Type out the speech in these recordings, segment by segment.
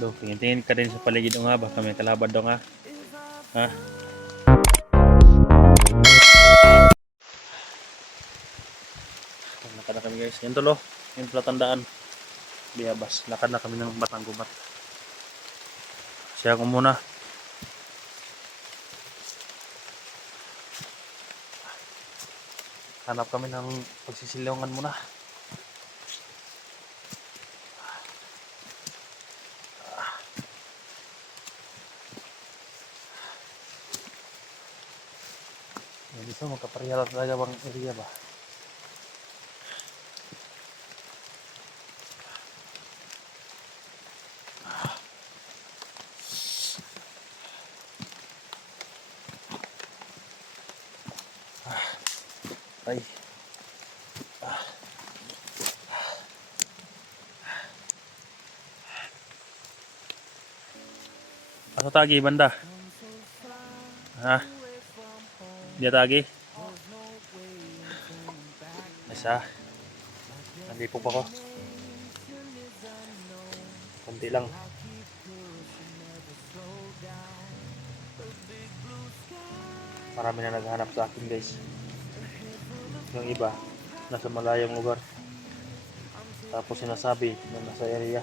Do, tingin-tingin ka din sa paligid nga, baka may kalaban daw nga. Ha? Lakad na kami guys. Yan tulo. Yan pala tandaan. Biyabas. Lakad na kami ng Batang Gubat. Siya ko muna. Hanap kami ng pagsisilungan muna. Dito magkapareha talaga bang area ba? Ay. Ano tagi banda? Ha? Dia tagi? Isa. Nandito pa ko. Kunti lang. Marami na naghahanap sa akin guys. Yung iba, nasa malayong lugar. Tapos sinasabi na nasa area.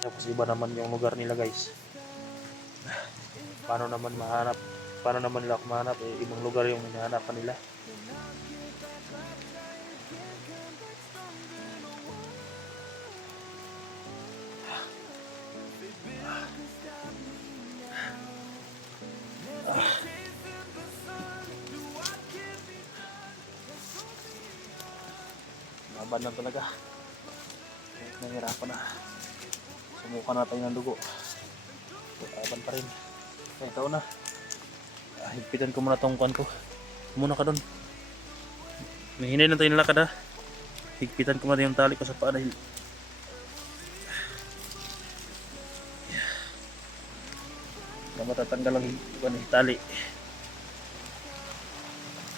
Tapos iba naman yung lugar nila guys. Paano naman mahanap? Paano naman nila mahanap? Ibang lugar yung hinahanapan nila. Laban lang talaga. Nahirapan na. Sumukan natin ng dugo. Laban pa rin. Ito na. Higpitan ko muna tong kuan ko. Muna ka doon. May hinay na tayo nilakad ha. Higpitan ko muna yung tali ko sa paa dahil na matatanggal ang tali.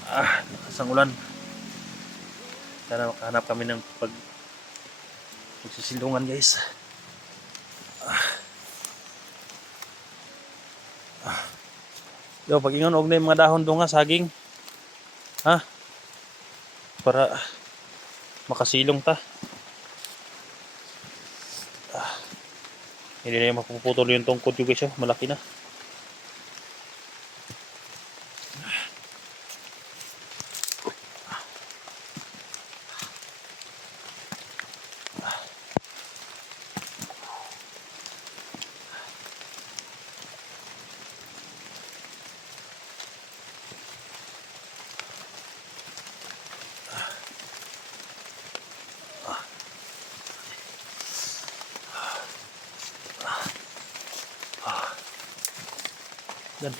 Nakasang ulan. Sana makahanap kami ng pagsisilungan guys. Yo, pag-ingon og na yung mga dahon doon nga, saging. Ha? Para makasilong ta. Hindi na yung mapuputol yung tungkod yung guys. Malaki na.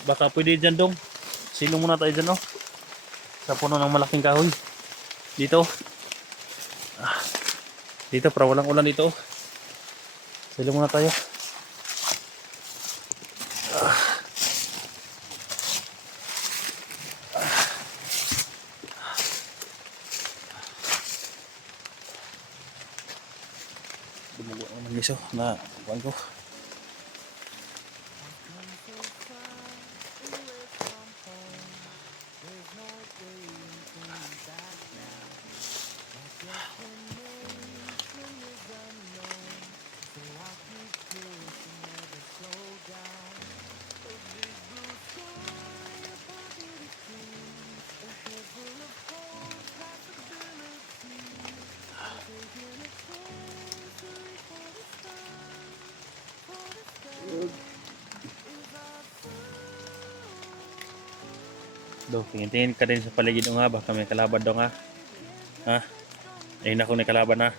Baka pwede dyan dong. Silong muna tayo dyan sa puno ng malaking kahoy. Dito. Dito para walang ulan dito. Silong muna tayo. Dumugo naman guys na kuwan ko. Do, tingin-tingin ka din sa paligid nga, baka may kalaban daw nga. Ha? Ayun ako may kalaban na.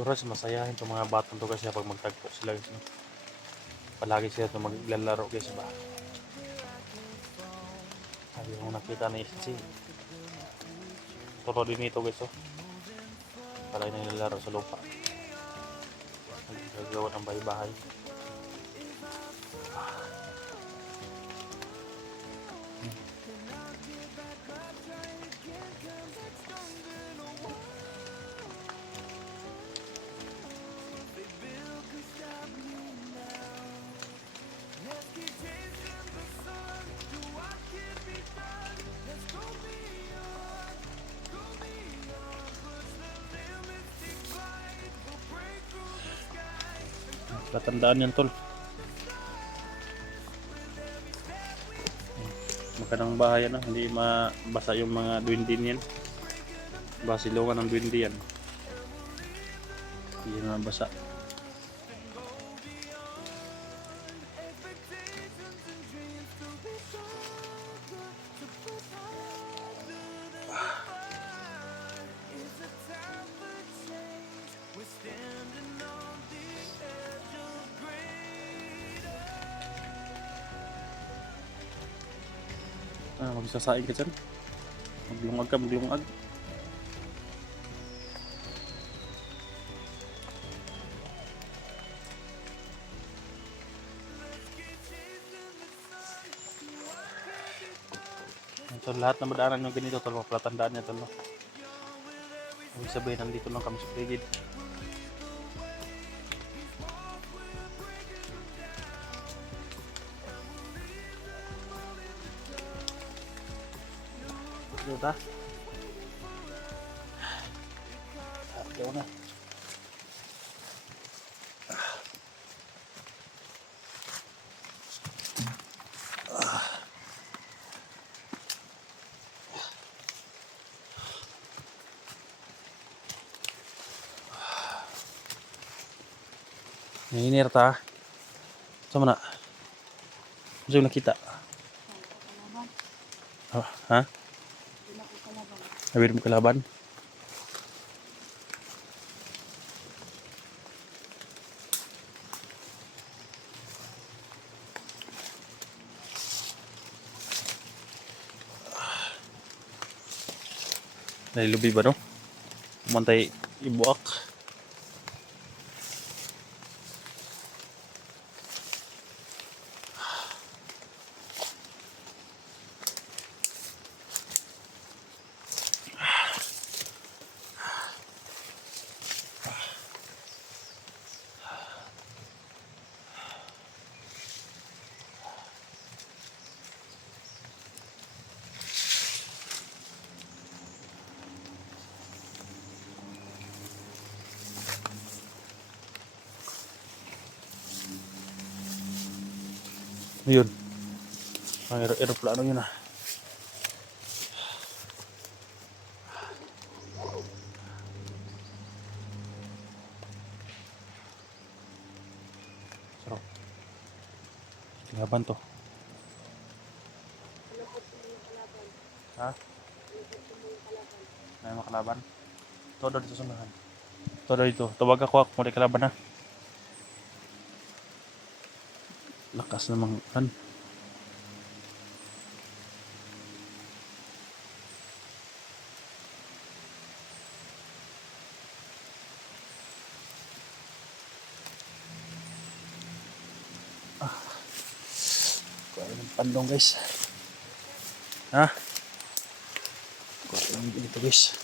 Siguro mas masayahin itong mga batang to kasi pag magtagpo sila guys, no? Palagi sila ito maglalaro guys ba. Sabi mo nakita na si turo din ito guys, oh. Palagi na nilalaro sa lupa. Nagagawa ng bahay-bahay. Patandaan yan tol. Magandang bahay na, hindi mabasa yung mga duwindi niyan. Basilungan ng duwindi yan. Hindi na mabasa. Magsasaing ka dyan. Maglungag ka, maglungag. So, lahat na madaanan yung ganito, tol, palatandaan niya, tol, no? Ibig sabihin, nandito lang kami sa paligid. Diba? Ayaw na. Nahinir ta. Saan mo na? Saan mo nakita? Oh, ha? Nabili mo kalaban? Nalilubi ba no? Umantay ibuak. Yun. Ang aeroplano yun ah. Sarap. Laban to. Ha? May makalaban? Todo dito sunahan. Todo dito. Tawag ako mo di kalaban na. Lakas namang kan. Kuha ng pandong guys. Ha? Kuha ng dito guys.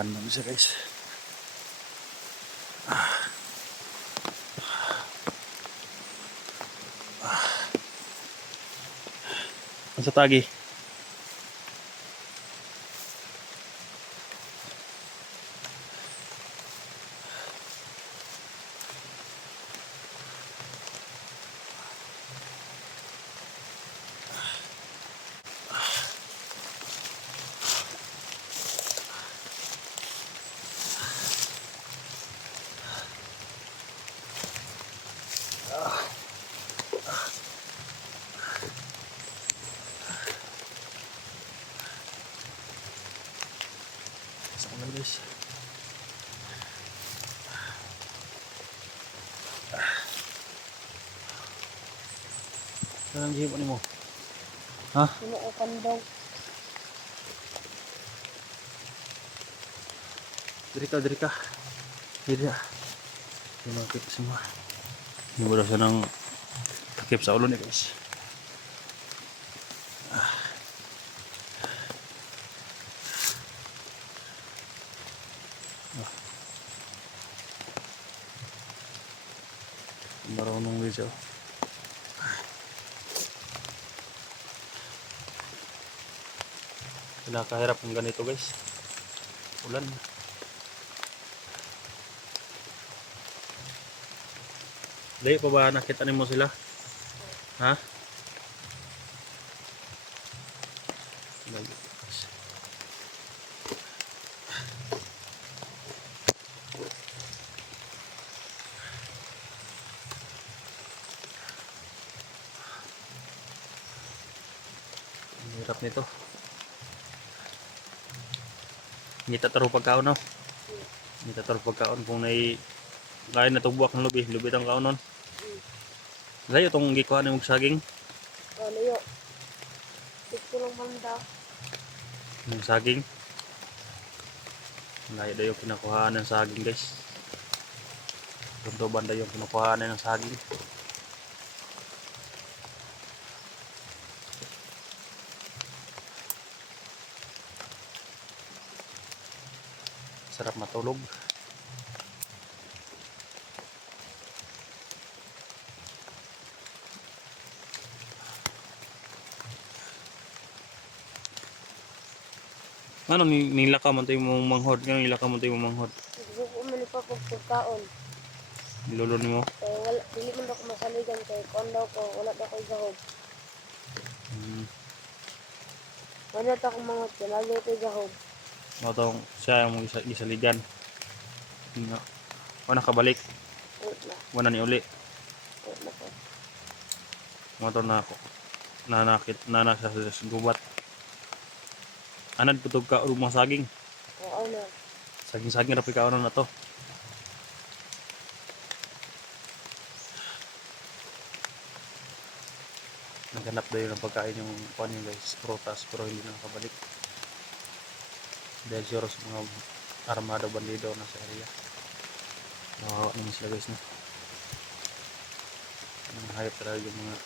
Pandong siya guys. Ang sa tagi. Sa ulan guys. Saan ang gihimo nimo? Ha? Sinuukan daw. Diri ka, diri ka. Diri ah. Tinakip semua. Ini udah senang takip sa ulo ni guys. Marunong guys oh. Kinakahirap ng ganito guys. Ulan. Dali pa ba nakita nimo sila? Ha? Lagi. Ang hirap nito. Ngita taro pagkaon no. Ngita taro pagkaon kung nay kain na tubuak ng lubi, lubi tang kaon non. Layo tong gikuha ng saging. Ano yun? Gusto lang banda. Ng saging. Layo daw yung kinakuhaan ng saging guys. Tunto banda yung kinakuhaan ng saging. Sarap matulog. Ano nilaka mo tayo mong manghod? Ano nilaka mo tayo mong manghod? Gusto ko man pa kong pagkaon. Nilolo mo? Kaya wala, dili man ako masaligan. Kaya kuan daw ko, wala daw ko gahog. Wala daw akong mga tinalo ko gahog. Matong siya yung isaligan. Nga. Wala kabalik. Wait na. Wala ni uli. Wait na po. Matong na ako. Nanakit sa gubat. Anad putog ka rumah saging. Oo na. Saging-saging rapi ka na to. Naghanap daw yun ng pagkain yung kuhan yun guys. Prutas pero hindi na nakabalik. Dahil siguro sa mga armado bandido na sa area. Nawawa naman sila guys na. Ang hayop talaga yung mga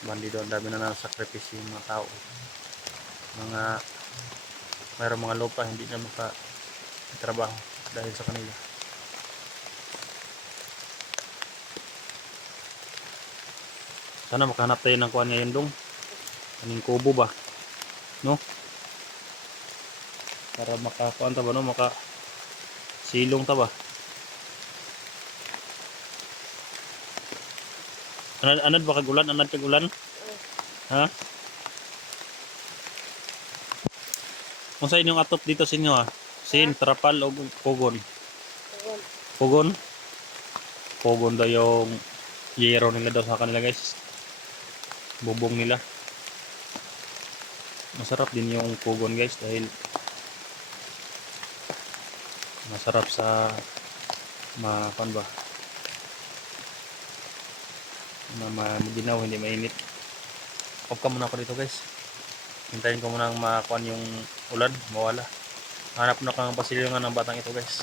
bandido. Ang dami na nasakripisyo yung mga tao. Mayroong mga lupa hindi na makatrabaho dahil sa kanila. Sana makahanap tayo ng kuhan ngayon dong. Kaning kubo ba? No? Para makakuan ta ba no? Silong ta ba? Anad ba kagulan? Anad kagulan? Ha? Kung sa inyong atop dito sa inyo ha? Sin, trapal o pugon? Ayun. Pugon? Pugon daw yung yero nila daw sa kanila guys. Bubong nila. Masarap din yung pugon guys dahil masarap sa makan ba? Maginaw, hindi mainit. Off ka muna ako dito guys. Hintayin ko muna makuan yung ulan, mawala. Hanap na kang pasilungan ng batang ito guys.